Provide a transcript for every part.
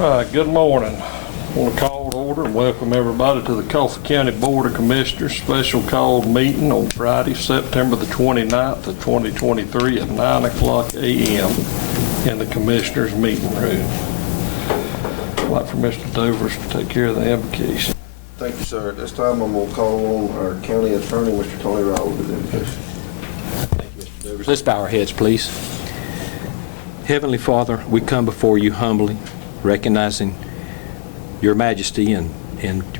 right, good morning. I want to call to order and welcome everybody to the Coffee County Board of Commissioners special called meeting on Friday, September the 29th of 2023 at 9 o'clock a.m. in the Commissioners meeting room. I'd like for Mr. Dovers to take care of the invocation. Thank you, sir. At this time, I'm going to call on our county attorney, Mr. Tony Rowell, with the invocation. Thank you, Mr. Dovers. Let's bow our heads, please. Heavenly Father, we come before you humbly, recognizing your majesty, and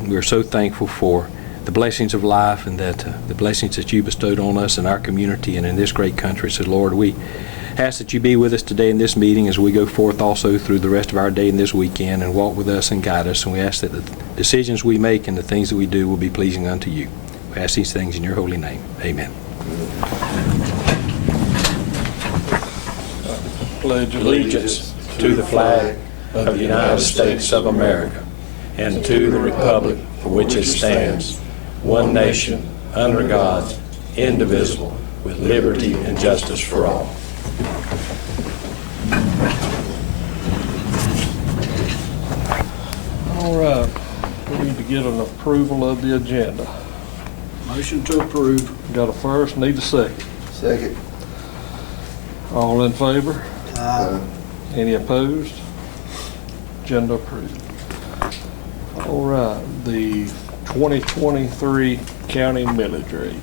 we're so thankful for the blessings of life and that the blessings that you bestowed on us in our community and in this great country. So, Lord, we ask that you be with us today in this meeting as we go forth also through the rest of our day and this weekend, and walk with us and guide us. And we ask that the decisions we make and the things that we do will be pleasing unto you. We ask these things in your holy name. Amen. Pledge Allegiance to the flag of the United States of America and to the republic for which it stands, one nation, under God, indivisible, with liberty and justice for all. All right, we need to get an approval of the agenda. Motion to approve. Got a first, need a second. Second. All in favor? Aye. Any opposed? Agenda approved. All right, the 2023 county millage rate.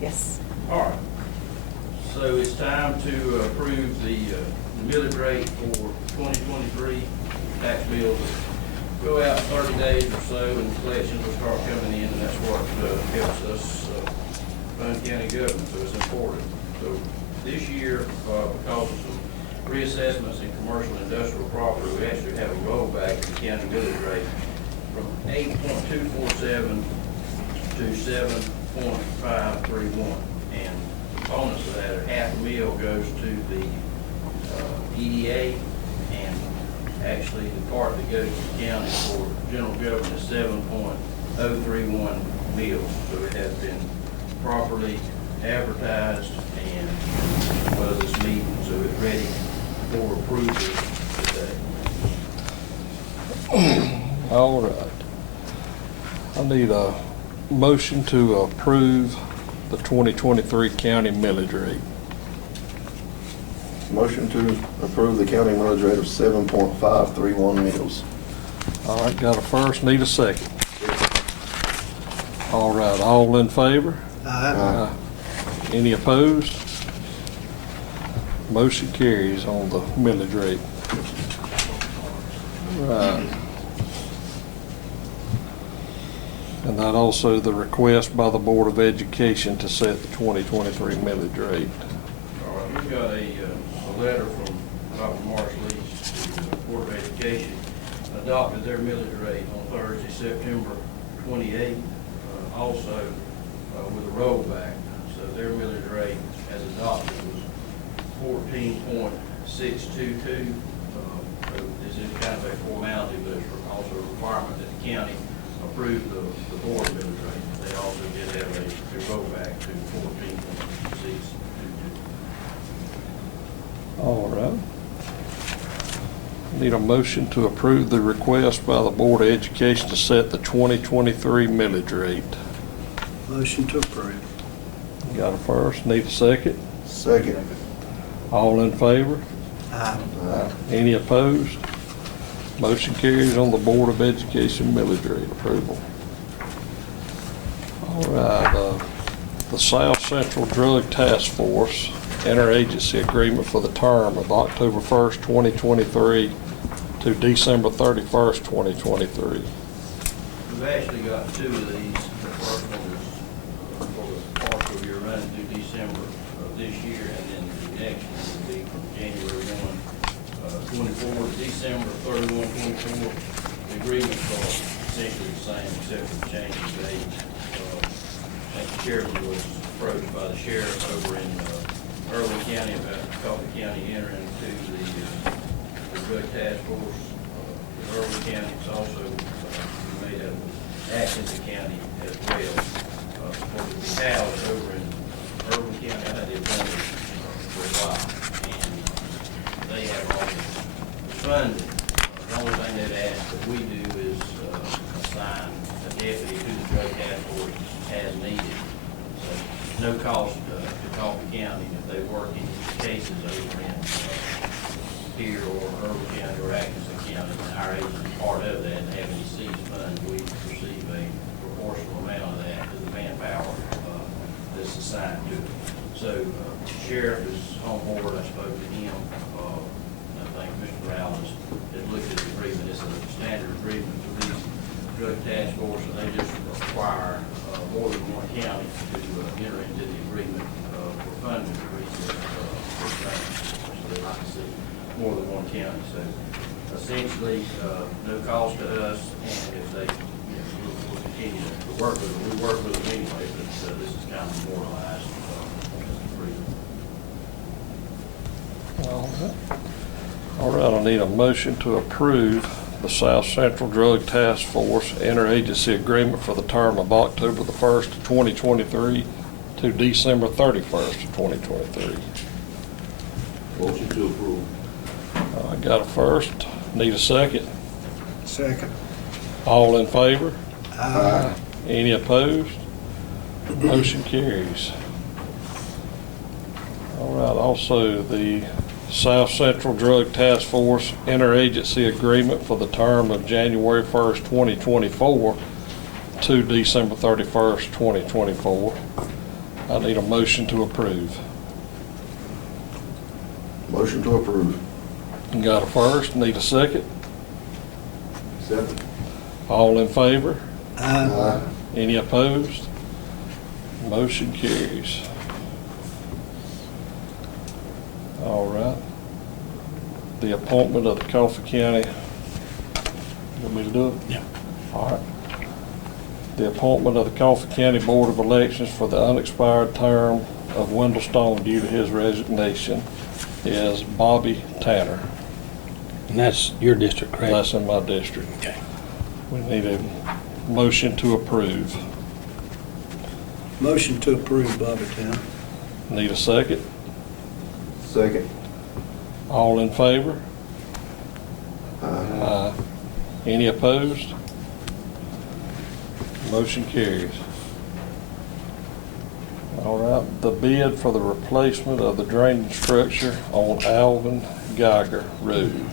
Yes. All right. So it's time to approve the millage rate for 2023 tax bills. Go out 30 days or so and collections will start coming in, and that's what helps us fund county government, so it's important. So this year, because of some reassessments in commercial and industrial property, we actually have a rollback in the county millage rate from 8.247 to 7.531. And components of that are half a mil goes to the EDA, and actually the part that goes to the county for general government is 7.031 mils. So it has been properly advertised and was this meeting, so it's ready for approval today. All right. I need a motion to approve the 2023 county millage rate. Motion to approve the county millage rate of 7.531 mils. All right, got a first, need a second. All right, all in favor? Aye. Any opposed? Motion carries on the millage rate. Right. And that also the request by the Board of Education to set the 2023 millage rate. All right, we've got a letter from Dr. Marshall East to the Board of Education, adopted their millage rate on Thursday, September 28th, also with a rollback. So their millage rate as adopted was 14.622. So this is kind of a formality, but it's also a requirement that the county approve the board millage rate. They also did have a rollback to 14.622. All right. Need a motion to approve the request by the Board of Education to set the 2023 millage rate. Motion to approve. Got a first, need a second. Second. All in favor? Aye. Any opposed? Motion carries on the Board of Education millage rate approval. All right, the South Central Drug Task Force interagency agreement for the term of October 1st, 2023 to December 31st, 2023. We've actually got two of these. The first one is for the partial year running through December of this year, and then the next one will be from January 1, 24 to December 31, 24. The agreements are essentially the same except for the change in date. I think the chairman was approached by the sheriff over in Irwin County about Coffee County entering into the drug task force. Irwin County is also made up of Athens County as well. We have over in Urban County, I had the advantage for a while, and they have all the funding. The only thing they've asked that we do is assign a deputy to the drug task force as needed. So no cost to Coffee County if they work in cases over in here or Urban County or Atkinson County. Our agency is part of that, and having these seized funds, we receive a proportional amount of that to the manpower that's assigned to it. So Sheriff is on board. I spoke to him. I think Mr. Rowell has looked at the agreement. It's a standard agreement for these drug task force, and they just require more than one county to enter into the agreement for funding to research for training. So they like to see more than one county. So essentially, no cost to us, and if they, we'll continue to work with them. We work with them anyway, but this is kind of memorialized agreement. All right, I need a motion to approve the South Central Drug Task Force interagency agreement for the term of October the 1st, 2023 to December 31st, 2023. Motion to approve. I got a first, need a second. Second. All in favor? Aye. Any opposed? Motion carries. All right, also the South Central Drug Task Force interagency agreement for the term of January 1st, 2024 to December 31st, 2024. I need a motion to approve. Motion to approve. Got a first, need a second. Second. All in favor? Aye. Any opposed? Motion carries. All right. The appointment of the Coffee County, you want me to do it? Yeah. All right. The appointment of the Coffee County Board of Elections for the unexpired term of Wendell Stone due to his resignation is Bobby Tanner. And that's your district, correct? That's in my district. Okay. We need a motion to approve. Motion to approve, Bobby Town. Need a second? Second. All in favor? Aye. Any opposed? Motion carries. All right, the bid for the replacement of the drainage structure on Alvin Geiger Road.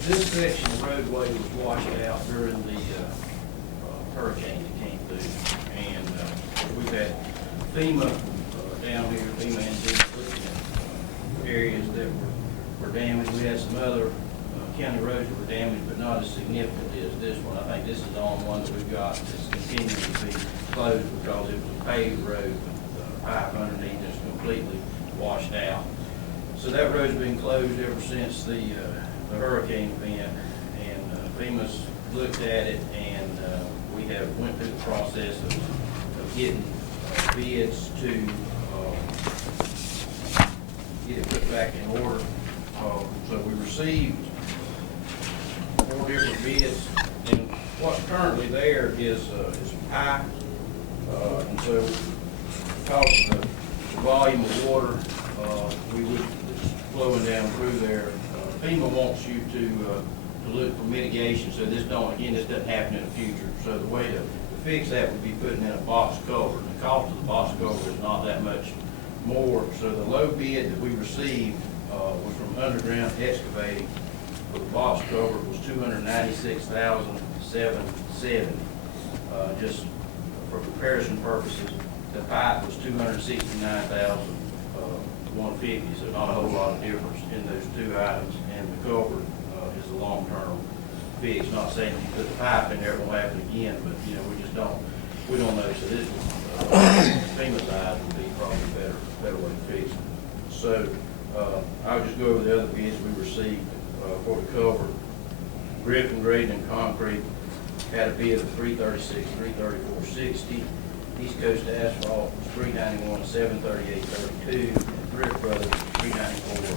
This section of roadway was washed out during the hurricane that came through, and we've had FEMA down here, FEMA and Mtg, looking at areas that were damaged. We had some other county roads that were damaged, but not as significantly as this one. I think this is the only one that we've got that's continuing to be closed because it was a paved road with pipe underneath that's completely washed out. So that road's been closed ever since the hurricane event, and FEMA's looked at it, and we have went through the process of getting bids to get it put back in order. So we received 4 different bids, and what's currently there is pipe, and so because of the volume of water that's flowing down through there, FEMA wants you to look for mitigation, so this doesn't happen in the future. So the way to fix that would be putting in a box culvert. The cost of the box culvert is not that much more. So the low bid that we received was from Underground Excavating. For the box culvert was $296,770. Just for comparison purposes, the pipe was $269,150. So not a whole lot of difference in those two items. And the culvert is a long-term fix. Not saying if you put the pipe in there, it won't happen again, but we don't know. So this FEMA's eyes would be probably a better way to fix it. So I'll just go over the other bids we received for the culvert. Griffin Grading and Concrete had a bid of $336, $334.60. East Coast Asphalt was $391, $738.32. And Thrift Brothers $394,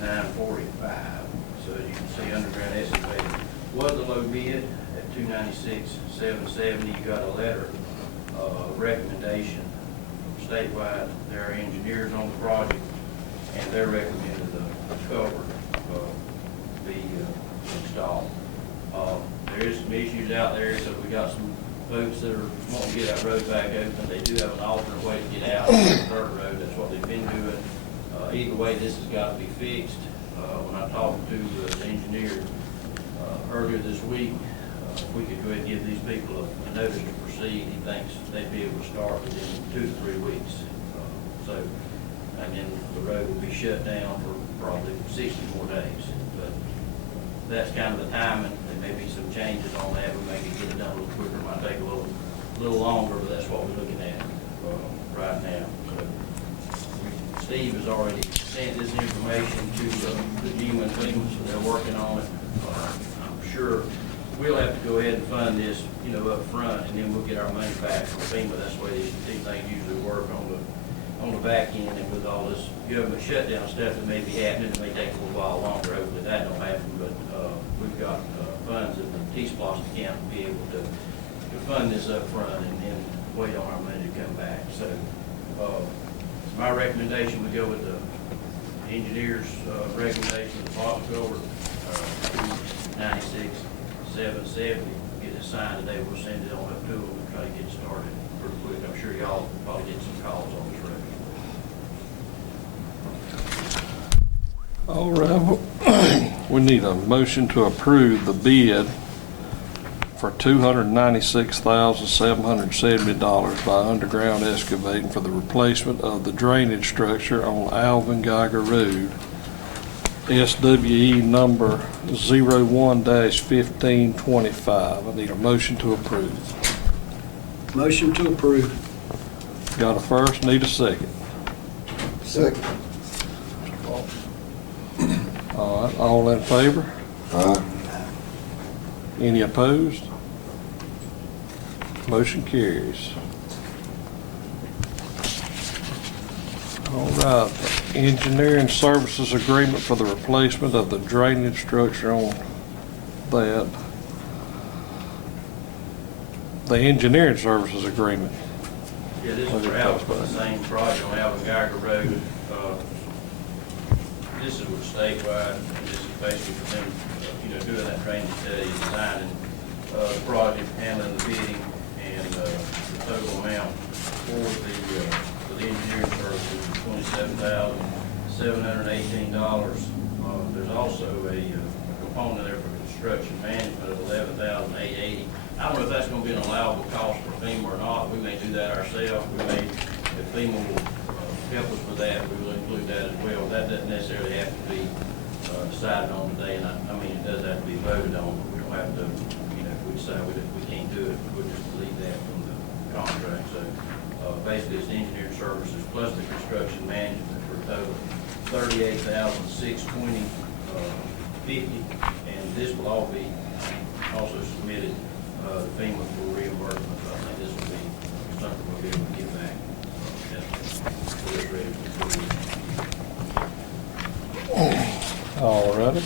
$945. So as you can see, Underground Excavating was a low bid at $296,770. You got a letter of recommendation statewide. There are engineers on the project, and they're recommending the cover be installed. There is some issues out there, so we got some folks that are wanting to get that road back open. They do have an alternate way to get out on the dirt road. That's what they've been doing. Either way, this has got to be fixed. When I talked to the engineer earlier this week, if we could go ahead and give these people a notice to proceed, he thinks they'd be able to start within 2 to 3 weeks. And then the road will be shut down for probably 60 more days. But that's kind of the timing. There may be some changes on that. We may get it done a little quicker. It might take a little longer, but that's what we're looking at right now. So Steve has already sent this information to the GM and FEMA, so they're working on it. I'm sure we'll have to go ahead and fund this, up front, and then we'll get our money back from FEMA. That's the way these things usually work on the back end, and with all this government shutdown stuff that may be happening, it may take a little while longer. Hopefully that don't happen, but we've got funds in the T-SPLOST account to be able to fund this up front and then wait on our money to come back. So my recommendation, we go with the engineer's recommendation, the box over $296,770. Get it signed today. We'll send it on up to them and try to get it started pretty quick. I'm sure y'all probably get some calls on this road. All right, we need a motion to approve the bid for $296,770 by Underground Excavating for the replacement of the drainage structure on Alvin Geiger Road, SWE number 01-1525. I need a motion to approve. Motion to approve. Got a first, need a second. Second. All right, all in favor? Aye. Any opposed? Motion carries. All right, the engineering services agreement for the replacement of the drainage structure on that. The engineering services agreement. Yeah, this is for Alvin, for the same project on Alvin Geiger Road. This is with statewide, and this is basically for them, doing that drainage study, designing the project, handling the bidding, and the total amount for the engineering services is $27,718. There's also a component there for construction management of $11,880. I don't know if that's going to be an allowable cost for FEMA or not. We may do that ourselves. We may, if FEMA will help us with that, we will include that as well. That doesn't necessarily have to be decided on today, and I mean, it does have to be voted on, but we don't have to, if we decide we can't do it, we'll just delete that from the contract. So basically, it's engineering services plus the construction management for a total $38,620.50, and this will all be also submitted to FEMA for reimbursement. So I think this will be something we'll be able to get back. All righty.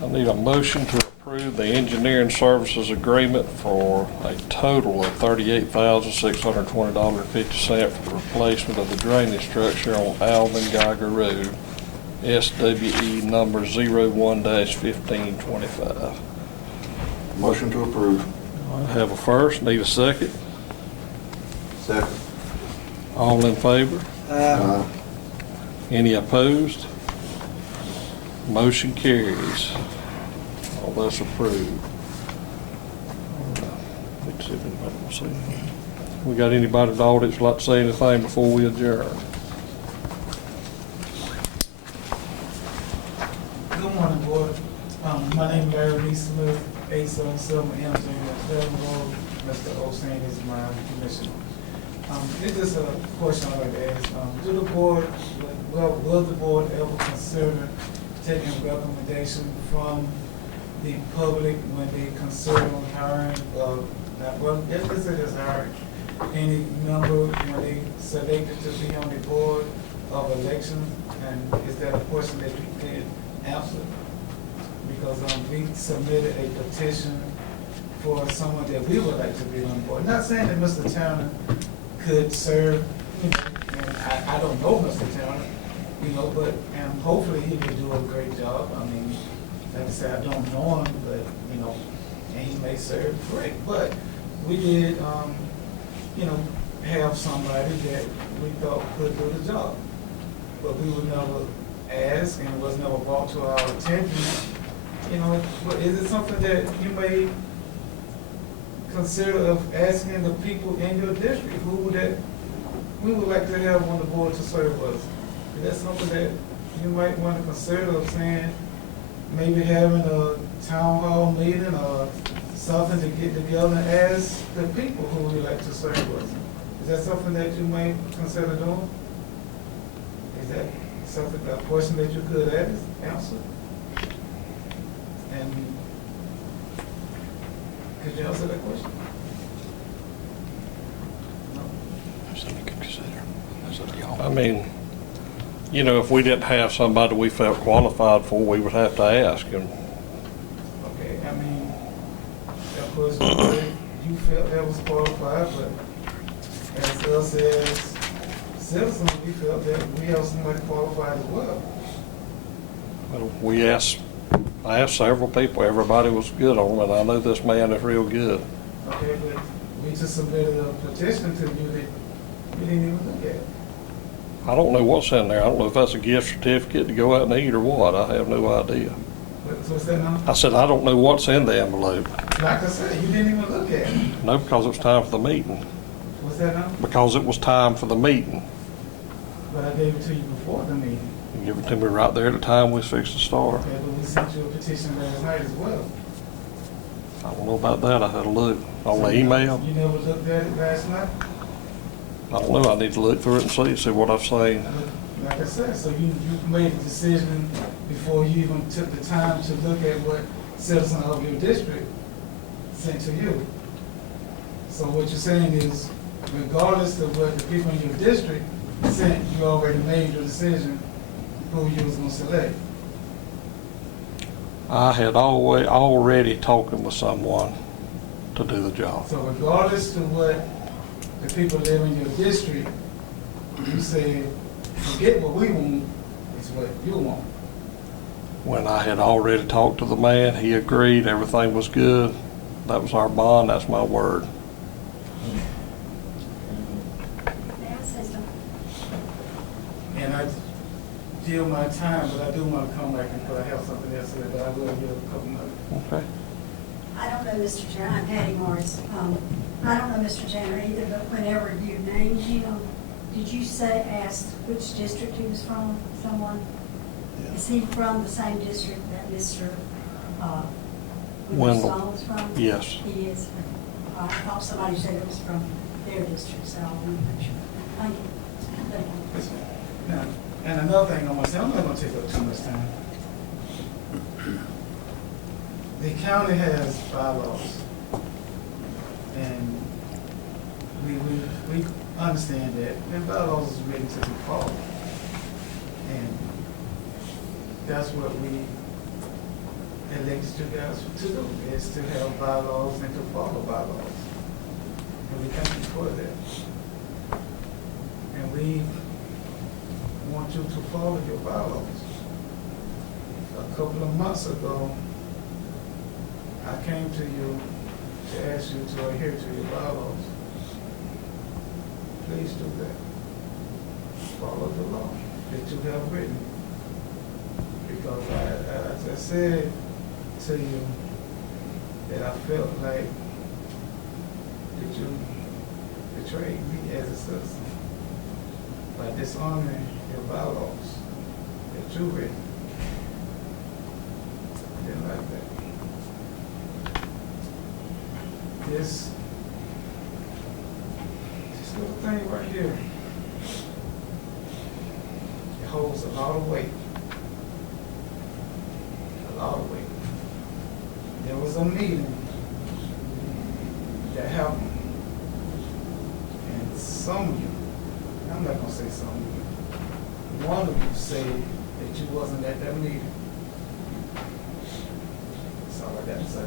I need a motion to approve the engineering services agreement for a total of $38,620.50 for the replacement of the drainage structure on Alvin Geiger Road, SWE number 01-1525. Motion to approve. I have a first, need a second. Second. All in favor? Aye. Any opposed? Motion carries. All those approved. Let's see if anybody wants to say anything. We got anybody in the audience like to say anything before we adjourn? Good morning, Board. My name is Larry Lee Smith, 877 MJ Devon Road. Mr. Osteen is my commissioner. This is a question I'd like to ask. Will the board ever consider taking recommendation from the public when they consider hiring, let's say there's hiring any member when they selected to be on the board of elections, and is that a question that you can answer? because we submitted a petition for someone that we would like to be on board. Not saying that Mr. Towner could serve, you know, and I don't know Mr. Towner, you know, but, and hopefully he could do a great job. I mean, like I said, I don't know him, but, you know, and he may serve great. But we did, you know, have somebody that we thought could do the job. But we would never ask, and it was never brought to our attention. You know, but is it something that you may consider of asking the people in your district who that we would like to have on the board to serve us? Is that something that you might want to consider of saying, maybe having a town hall meeting or something to get together and ask the people who would like to serve us? Is that something that you may consider doing? Is that something, a question that you could answer? And could you answer that question? No? Something you could consider. That's up to y'all. I mean, you know, if we didn't have somebody we felt qualified for, we would have to ask. And Okay, I mean, of course, you felt that was qualified, but as us as citizens, we felt that we have somebody qualified as well. I asked several people, everybody was good on it, and I know this man is real good. Okay, but we just submitted a petition to you that we didn't even look at. I don't know what's in there. I don't know if that's a gift certificate to go out and eat or what. I have no idea. What's that now? I said, I don't know what's in the envelope. Like I said, you didn't even look at it. No, because it was time for the meeting. What's that now? Because it was time for the meeting. But I gave it to you before the meeting. You give it to me right there at the time we was fixed to start. Okay, but we sent you a petition last night as well. I don't know about that. I had to look on So the email. You never looked at it last night? I don't know. I need to look through it and see what I've seen. Like I said, so you made a decision before you even took the time to look at what citizen of your district sent to you. So what you're saying is, regardless of what the people in your district sent, you already made your decision who you was gonna select. I had already talking with someone to do the job. So regardless of what the people live in your district, you said, forget what we want, it's what you want. When I had already talked to the man, he agreed, everything was good. That was our bond, that's my word. And I deal my time, but I do want to come back and put, I have something else here, but I will give a couple minutes. Okay. I don't know Mr. Tanner, I'm Patty Morris. I don't know Mr. Tanner either, but whenever you named him, did you ask which district he was from, someone? Is he from the same district that Mr. Wendell. Stone was from? Yes. He is. I thought somebody said it was from their district, so I want to make sure. Thank you. Now, and another thing I want to say, I'm not going to take up too much time. The county has bylaws, and we understand that, and bylaws is written to be followed. And that's what we elected you guys to do, is to have bylaws and to follow bylaws. And we thank you for that. And we want you to follow your bylaws. A couple of months ago, I came to you to ask you to adhere to your bylaws. Please do that. Follow the law that you have written. Because as I said to you, that I felt like that you betrayed me as a citizen by dishonoring your bylaws that you written. I didn't like that. This little thing right here, it holds a lot of weight. A lot of weight. There was a meeting that happened, and some of you, I'm not gonna say some of you, one of you said that you wasn't at that meeting. all I got to say.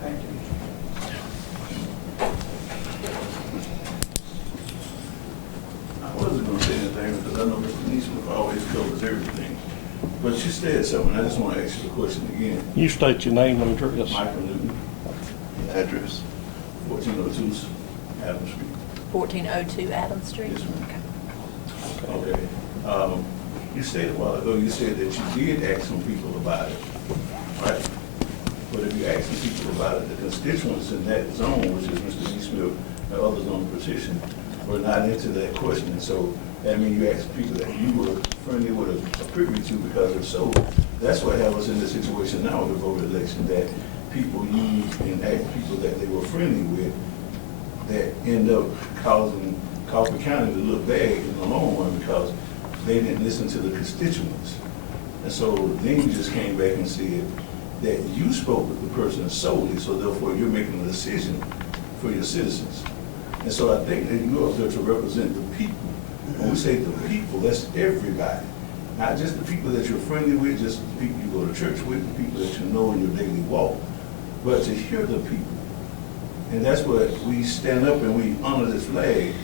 Thank you. I wasn't gonna say anything because I know Mr. Neesmith always covers everything. But you said something, I just want to ask you the question again. You state your name and address. Michael Newton, Address. 1402 Adams Street. 1402 Adams Street? Yes, ma'am. Okay. You said a while ago, you said that you did ask some people about it, right? But if you ask some people about it, the constituents in that zone, which is Mr. Neesmith and others on the petition, were not into that question. So that means you asked people that you were friendly with or privy to, because if so, that's what have us in the situation now with the voter election, that people use and ask people that they were friendly with that end up causing Coffee County to look bad in the long run because they didn't listen to the constituents. And so then you just came back and said that you spoke with the person solely, so therefore you're making a decision for your citizens. And so I think that you're up there to represent the people. When we say the people, that's everybody. Not just the people that you're friendly with, just the people you go to church with, the people that you know in your daily walk, but to hear the people. And that's what we stand up and we honor this flag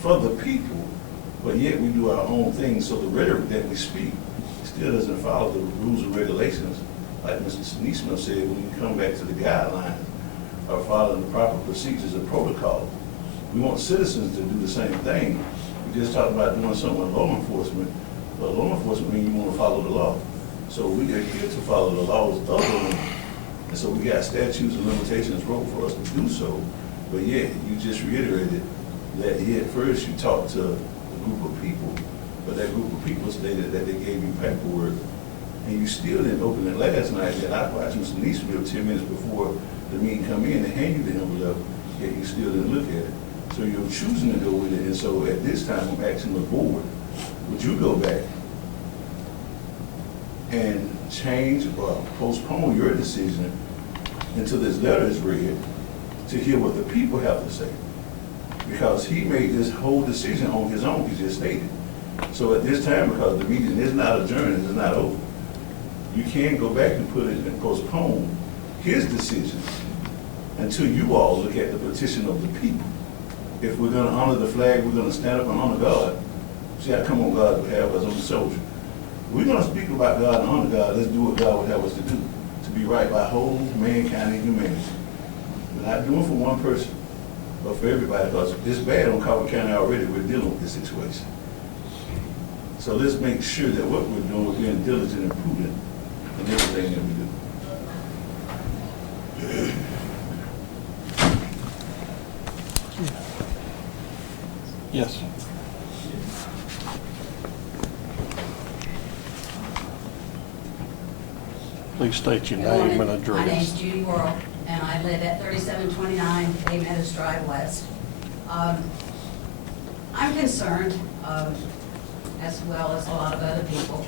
for the people, but yet we do our own thing. So the rhetoric that we speak still doesn't follow the rules and regulations. Like Mr. Neesmith said, when you come back to the guidelines or following the proper procedures and protocol, we want citizens to do the same thing. We just talked about doing something with law enforcement, but law enforcement means you want to follow the law. So we are here to follow the laws of the law. And so we got statutes and limitations wrote for us to do so. But yet, you just reiterated that yet first you talked to a group of people, but that group of people stated that they gave you paperwork, and you still didn't open it last night. And I watched Mr. Neesmith 10 minutes before the meeting come in and hand you the envelope, yet you still didn't look at it. So you're choosing to go with it. And so at this time, I'm asking the board, would you go back and change or postpone your decision until this letter is read to hear what the people have to say? Because he made this whole decision on his own, he just stated. So at this time, because the meeting is not adjourned, it's not over, you can't go back and put it and postpone his decision until you all look at the petition of the people. If we're gonna honor the flag, we're gonna stand up and honor God. See, I come on God's behalf as I'm a soldier. We're gonna speak about God and honor God. Let's do what God would have us to do, to be right by whole mankind and humanity. We're not doing for one person, but for everybody, because it's bad on Coffee County already. We're dealing with this situation. So let's make sure that what we're doing, we're being diligent and prudent in everything that we do. Yes. Please state your name and address. My name's Judy Worrell, and I live at 3729 Bay Meadows Drive West. I'm concerned, as well as a lot of other people,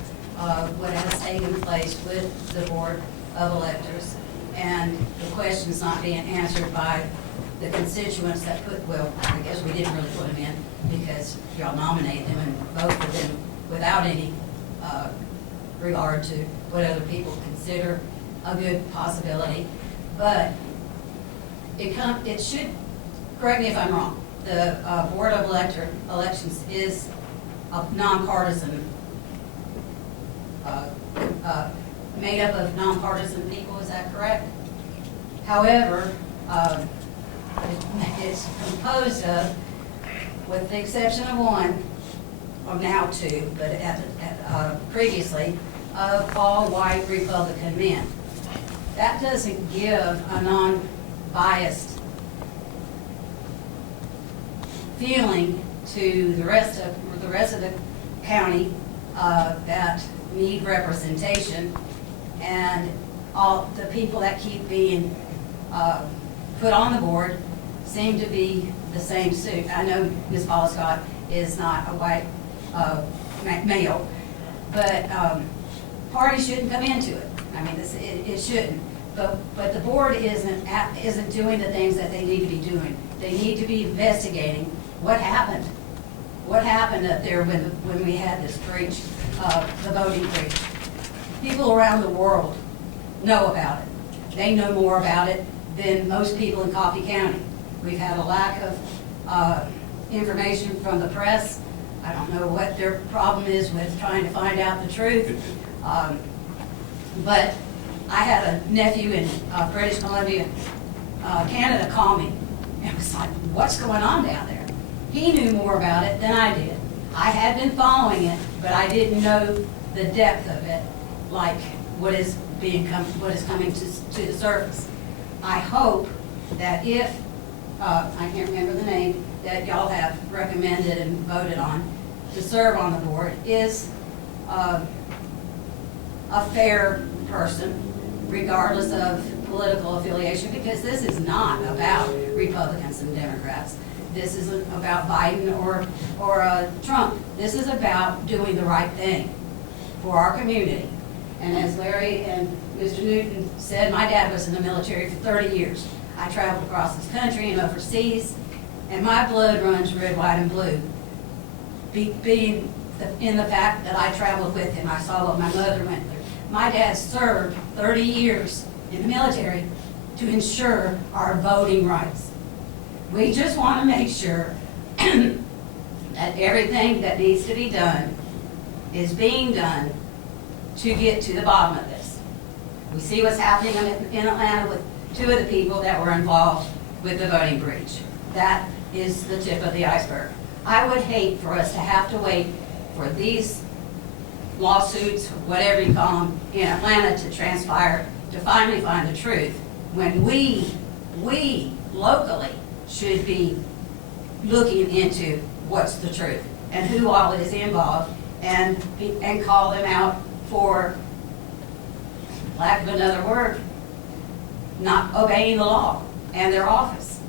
what has taken place with the Board of Electors, and the questions not being answered by the constituents that put, well, I guess we didn't really put them in because y'all nominated them and voted for them without any regard to what other people consider a good possibility. But it should, correct me if I'm wrong, the Board of Elections is a nonpartisan, made up of nonpartisan people, is that correct? However, it's composed of, with the exception of one, or now two, but previously, of all white Republican men. That doesn't give a non-biased feeling to the rest of the county that need representation, and all the people that keep being put on the board seem to be the same suit. I know Ms. Paula Scott is not a white male, but parties shouldn't come into it. I mean, it shouldn't. But the board isn't doing the things that they need to be doing. They need to be investigating what happened. What happened up there when we had this breach, the voting breach? People around the world know about it. they know more about it than most people in Coffee County. We've had a lack of information from the press. I don't know what their problem is with trying to find out the truth. But I had a nephew in British Columbia, Canada, call me. And it was like, what's going on down there? He knew more about it than I did. I had been following it, but I didn't know the depth of it, like what is coming to the surface. I hope that if, I can't remember the name, that y'all have recommended and voted on to serve on the board is a fair person, regardless of political affiliation, because this is not about Republicans and Democrats. This isn't about Biden or Trump. This is about doing the right thing for our community. And as Larry and Mr. Newton said, my dad was in the military for 30 years. I traveled across this country and overseas, and my blood runs red, white, and blue. Being in the fact that I traveled with him, I saw what my mother went through. My dad served 30 years in the military to ensure our voting rights. We just want to make sure that everything that needs to be done is being done to get to the bottom of this. We see what's happening in Atlanta with two of the people that were involved with the voting breach. That is the tip of the iceberg. I would hate for us to have to wait for these lawsuits, whatever you call them, in Atlanta to transpire to finally find the truth, when we locally should be looking into what's the truth and who all is involved, and call them out for, lack of another word, not obeying the law and their office.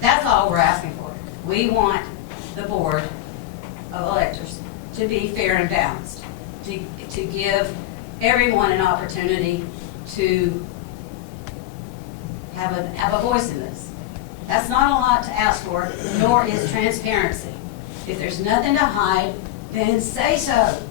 That's all we're asking for. We want the board of electors to be fair and balanced, to give everyone an opportunity to have a voice in this. That's not a lot to ask for, nor is transparency. If there's nothing to hide, then say so.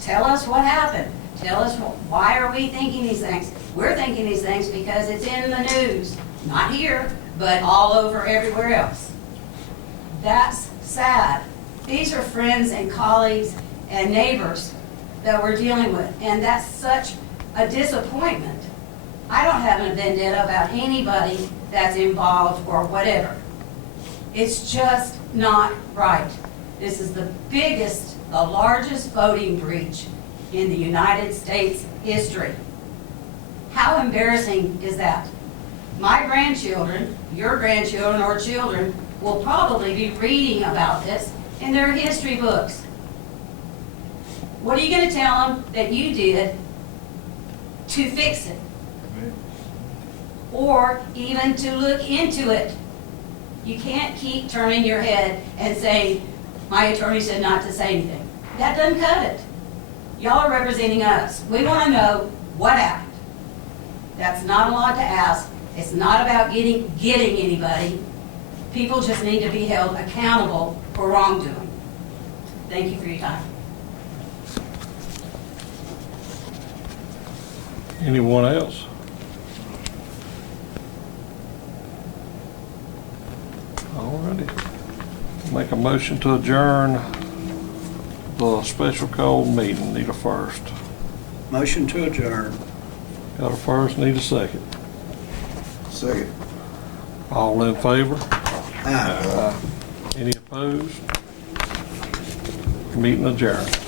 Tell us what happened. Tell us why are we thinking these things. We're thinking these things because it's in the news, not here, but all over everywhere else. That's sad. These are friends and colleagues and neighbors that we're dealing with, and that's such a disappointment. I don't have a vendetta about anybody that's involved or whatever. It's just not right. This is the biggest, the largest voting breach in the United States history. How embarrassing is that? My grandchildren, your grandchildren or children, will probably be reading about this in their history books. What are you going to tell them that you did to fix it? Or even to look into it? You can't keep turning your head and saying, my attorney said not to say anything. That doesn't cut it. Y'all are representing us. We want to know what happened. That's not a lot to ask. It's not about getting anybody. People just need to be held accountable for wrongdoing. Thank you for your time. Anyone else? All righty. Make a motion to adjourn the special call meeting. Need a first. Motion to adjourn. Got a first, need a second. Second. All in favor? Aye. Any opposed? Meeting adjourned.